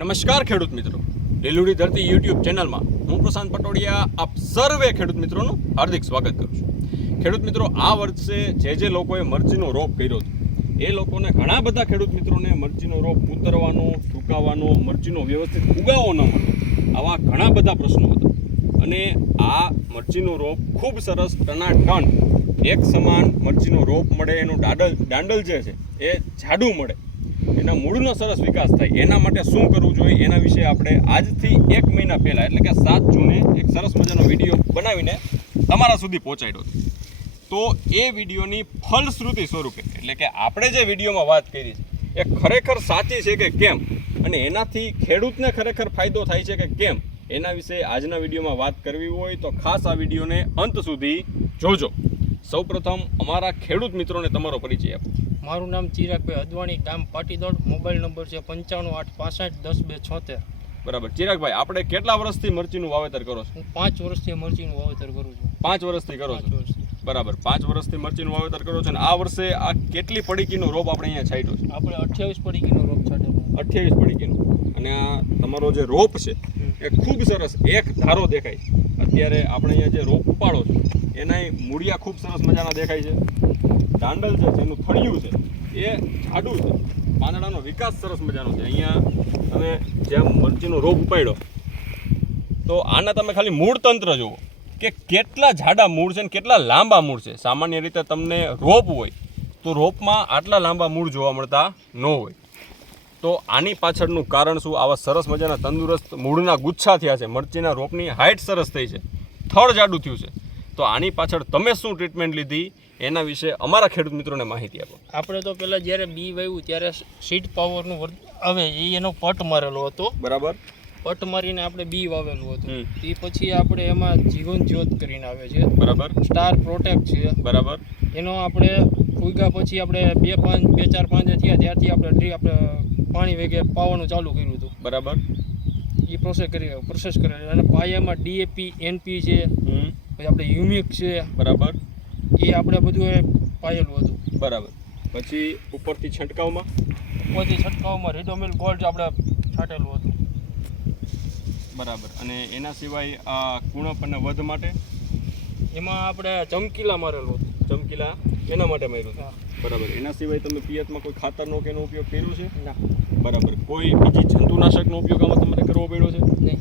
નમસ્કાર ખેડૂત મિત્રો. લીલુડી ધરતી યુટ્યુબ ચેનલમાં હું પ્રશાંત પટોડિયા આપ સર્વે ખેડૂત મિત્રોનું હાર્દિક સ્વાગત કરું છું. ખેડૂત મિત્રો, આ વર્ષે જે જે લોકોએ મરચીનો રોપ કર્યો હતો, એ લોકોને ઘણા બધા ખેડૂત મિત્રોને મરચીનો રોપ ઉતરવાનો, સુકાવાનો, મરચીનો વ્યવસ્થિત ઉગાવો ન મળતો, આવા ઘણા બધા પ્રશ્નો હતા. અને આ મરચીનો રોપ ખૂબ સરસ ટનાટન એક સમાન મરચીનો રોપ મળે, એનું દાંડલ દાંડલ જે છે, એ જાડું મળે. એના મૂળનો સરસ વિકાસ થાય. એના માટે શું કરવું જોઈએ એના વિશે આપણે આજથી એક મહિના પહેલાં, એટલે કે સાત જૂને, એક સરસ મજાનો વીડિયો બનાવીને તમારા સુધી પહોંચાડ્યો હતો. તો એ વિડીયોની ફલશ્રુતિ સ્વરૂપે, એટલે કે આપણે જે વિડીયોમાં વાત કરી છે, એ ખરેખર સાચી છે કે કેમ? અને એનાથી ખેડૂતને ખરેખર ફાયદો થાય છે કે કેમ? એના વિશે આજના વિડીયોમાં વાત કરવી હોય તો ખાસ આ વિડીયોને અંત સુધી જોજો. સૌપ્રથમ અમારા ખેડૂત મિત્રોને તમારો પરિચય આપો. મારું નામ ચિરાગભાઈ અદવાણી ગામ પાટીદોડ મોબાઈલ નંબર છે પંચાણું આઠ પાસઠ દસ બે છોતેર. બરાબર. ચિરાગભાઈ આપણે કેટલા વર્ષથી મરચીનું વાવેતર કરો છો? હું પાંચ વર્ષથી મરચીનું વાવેતર કરું છું. પાંચ વર્ષથી કરો છો? બરાબર. પાંચ વર્ષથી મરચીનું વાવેતર કરો છો અને આ વર્ષે આ કેટલી પડીકીનો રોપ આપણે અહીંયા છાંટ્યો છે? આપણે અઠ્યાવીસ પડીકીનો રોપ છાંટ્યો અઠ્યાવીસ પડીકીનો. અને આ તમારો જે રોપ છે, એ ખૂબ સરસ એક ધારો દેખાય. અત્યારે આપણે અહીંયા જે રોપ ઉપાડો છો એના મૂળિયા ખૂબ સરસ મજાના દેખાય છે. દાંડલ છે, એનું થળિયું છે, એ જાડું છે. પાંદડાનો વિકાસ સરસ મજાનો છે. અહીંયા તમે જેમ મરચીનો રોપ ઉપાડ્યો, તો આના તમે ખાલી મૂળ તંત્ર જુઓ કે કેટલા જાડા મૂળ છે ને કેટલા લાંબા મૂળ છે. સામાન્ય રીતે તમને રોપ હોય, તો રોપમાં આટલા લાંબા મૂળ જોવા મળતા ન હોય. તો આની પાછળનું કારણ શું? આવા સરસ મજાના તંદુરસ્ત મૂળના ગુચ્છા થયા છે. મરચીના રોપની હાઇટ સરસ થઈ છે. થડ જાડું થયું છે. તો આની પાછળ તમે શું ટ્રીટમેન્ટ લીધી? એના વિશે અમારા ખેડૂત મિત્રોને માહિતી આપો. આપણે તો પહેલાં જ્યારે બી વાવ્યું ત્યારે સીડ પાવરનું એ એનો પટ મારેલો હતો. બરાબર. પટ મારીને આપણે બી વાવેલું હતું. એ પછી આપણે એમાં જીવન જ્યોત કરીને આવે છે. બરાબર. સ્ટાર પ્રોટેક્ટ છે. બરાબર. એનો આપણે ઉગ્યા પછી આપણે બે પાંચ બે ચાર પાંચ થયા ત્યારથી આપણે આપણે પાણી વેગે પાવાનું ચાલુ કર્યું હતું. બરાબર. એ પ્રોસેસ કરી પ્રોસેસ કરે. અને પાયામાં ડીએપી એનપી છે પછી આપણે યુમિક છે. બરાબર. એ આપણે બધું એ પાયેલું હતું. બરાબર. પછી ઉપરથી છંટકાવમાં? ઉપરથી છંટકાવમાં રેડોમિલ ગોલ્ડ આપણે છાંટેલું હતું. બરાબર. અને એના સિવાય આ કુણપ અને વધ માટે? એમાં આપણે ચમકીલા મારેલું હતું. ચમકીલા? એના માટે માર્યું છે. બરાબર. એના સિવાય તમે પિયતમાં કોઈ ખાતરનો કે એનો ઉપયોગ કર્યો છે? ના. બરાબર. કોઈ બીજી જંતુનાશકનો ઉપયોગ આમાં તમારે કરવો પડ્યો છે? નહીં.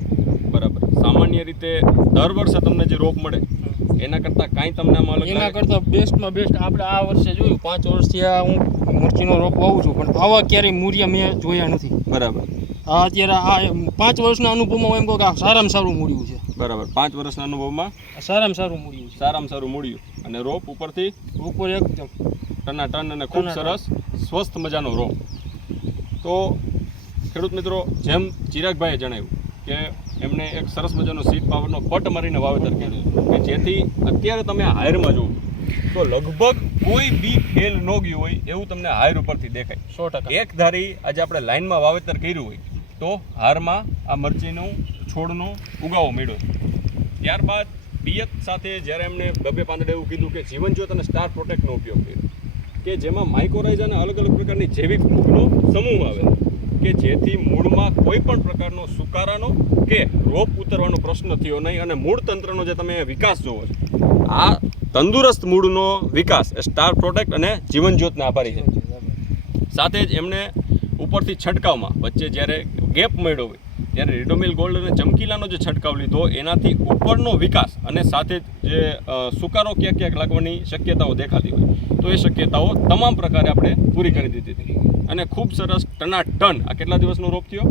બરાબર. સામાન્ય રીતે દર વર્ષે તમને જે રોપ મળે એના કરતાં કાંઈ તમને આમાં અલગ એના કરતાં બેસ્ટમાં બેસ્ટ આપણે આ વર્ષે જોયું પાંચ વર્ષથી આ હું મરચીનો રોપ વાવું છું પણ આવા ક્યારેય મૂરિયા મેં જોયા નથી. બરાબર. અત્યારે આ પાંચ વર્ષના અનુભવમાં એમ કહું કે આ સારામાં સારું મૂળ્યું છે. બરાબર. પાંચ વર્ષના અનુભવમાં સારામાં સારું મૂળ્યું સારામાં સારું મૂળ્યું. અને રોપ ઉપરથી ઉપર એકદમ ટના ટન અને ખૂબ સરસ સ્વસ્થ મજાનો રોપ. તો ખેડૂત મિત્રો જેમ ચિરાગભાઈએ જણાવ્યું કે એમણે એક સરસ મજાનો સીટ પાવરનો પટ મારીને વાવેતર કર્યું કે જેથી અત્યારે તમે હાયરમાં જુઓ તો લગભગ કોઈ બી ફેલ ન ગયું હોય એવું તમને હાયર ઉપરથી દેખાય. સો ટકા. એક ધારી આજે આપણે લાઇનમાં વાવેતર કર્યું હોય તો હારમાં આ મરચીનું છોડનો ઉગાવો મળ્યો ત્યારબાદ પિયત સાથે જ્યારે એમણે બબે પાંદડે એવું કીધું કે જીવનજ્યોત અને સ્ટાર પ્રોટેક્ટનો ઉપયોગ કર્યો, કે જેમાં માઇક્રોરાઇઝ અને અલગ અલગ પ્રકારની જૈવિક ફૂગનો સમૂહ આવે, કે જેથી મૂળમાં કોઈ પણ પ્રકારનો સુકારાનો કે રોપ ઉતરવાનો પ્રશ્ન થયો નહીં અને મૂળ તંત્રનો જે તમે વિકાસ જોવો છો, આ તંદુરસ્ત મૂળનો વિકાસ એ સ્ટાર પ્રોટેક્ટ અને જીવનજ્યોતના આભારી છે. સાથે જ એમણે ઉપરથી છંટકાવમાં વચ્ચે જ્યારે ગેપ મળ્યો હોય ત્યારે રેડોમિલ ગોલ્ડ અને ચમકીલાનો જે છંટકાવ લીધો એનાથી ઉપરનો વિકાસ અને સાથે જે સુકારો ક્યાંક ક્યાંક લાગવાની શક્યતાઓ દેખાતી હોય. તો એ શક્યતાઓ તમામ પ્રકારે આપણે પૂરી કરી દીધી હતી. અને ખૂબ સરસ ટના ટન. આ કેટલા દિવસનો રોપ થયો?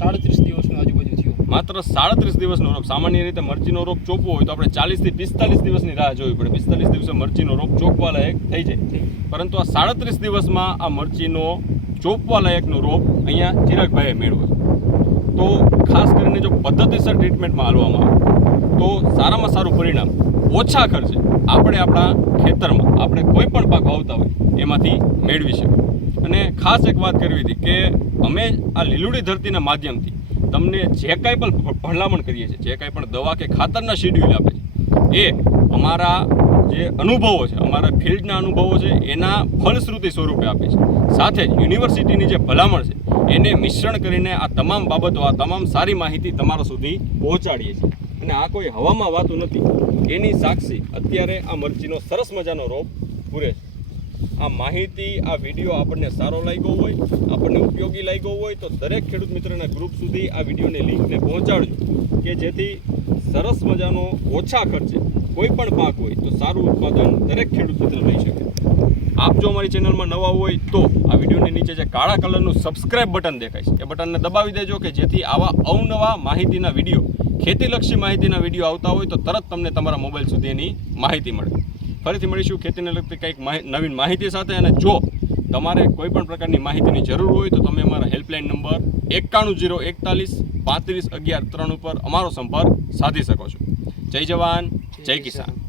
સાડત્રીસ દિવસનો આજુબાજુ થયો. માત્ર સાડત્રીસ દિવસનો રોપ. સામાન્ય રીતે મરચીનો રોપ ચોપવો હોય તો આપણે ચાલીસથી પિસ્તાલીસ દિવસની રાહ જોવી પડે. પિસ્તાલીસ દિવસે મરચીનો રોપ ચોપવા લાયક થઈ જાય. પરંતુ આ સાડત્રીસ દિવસમાં આ મરચીનો ચોપવા લાયકનો રોપ અહીંયા ચિરાગભાઈએ મેળવ્યો તો ખાસ કરીને જો પદ્ધતિસર ટ્રીટમેન્ટમાં હાલવામાં આવે, તો સારામાં સારું પરિણામ ઓછા ખર્ચે આપણે આપણા ખેતરમાં, આપણે કોઈ પણ પાક વાવતા હોય, એમાંથી મેળવી શકીએ. અને ખાસ એક વાત કરવી હતી કે અમે આ લીલુડી ધરતીના માધ્યમથી તમને જે કાંઈ પણ ભલામણ કરીએ છીએ, જે કાંઈ પણ દવા કે ખાતરના શેડ્યુલ આપે છે, એ અમારા જે અનુભવો છે, અમારા ફિલ્ડના અનુભવો છે, એના ફલશ્રુતિ સ્વરૂપે આપે છે. સાથે જ યુનિવર્સિટીની જે ભલામણ છે, એને મિશ્રણ કરીને આ તમામ બાબતો, આ તમામ સારી માહિતી તમારા સુધી પહોંચાડીએ છીએ. અને આ કોઈ હવામાં વાતું નથી. એની સાક્ષી અત્યારે આ મરચીનો સરસ મજાનો રોપ પૂરે છે. આ માહિતી, આ વીડિયો આપણને સારો લાગ્યો હોય, આપણને ઉપયોગી લાગ્યો હોય, તો દરેક ખેડૂત મિત્રના ગ્રુપ સુધી આ વિડીયોની લિંકને પહોંચાડજો, કે જેથી સરસ મજાનો ઓછા ખર્ચે કોઈ પણ પાક હોય, તો સારું ઉત્પાદન દરેક ખેડૂત મિત્ર લઈ શકે. આપ જો અમારી ચેનલમાં નવા હોય, તો આ વિડીયોની નીચે જે કાળા કલરનું સબસ્ક્રાઇબ બટન દેખાય છે, એ બટનને દબાવી દેજો, કે જેથી આવા અવનવા માહિતીના વીડિયો, ખેતીલક્ષી માહિતીના વીડિયો આવતા હોય, તો તરત તમને તમારા મોબાઈલ સુધી એની માહિતી મળે. ફરીથી મળીશું ખેતીને લગતી કંઈક નવીન માહિતી સાથે અને જો તમારે કોઈ પણ પ્રકારની માહિતીની જરૂર હોય તો તમે અમારા હેલ્પલાઇન નંબર એકાણું જીરો એકતાલીસ પાંત્રીસ અગિયાર ત્રણ ઉપર અમારો સંપર્ક સાધી શકો છો. જય જવાન, જય કિસાન.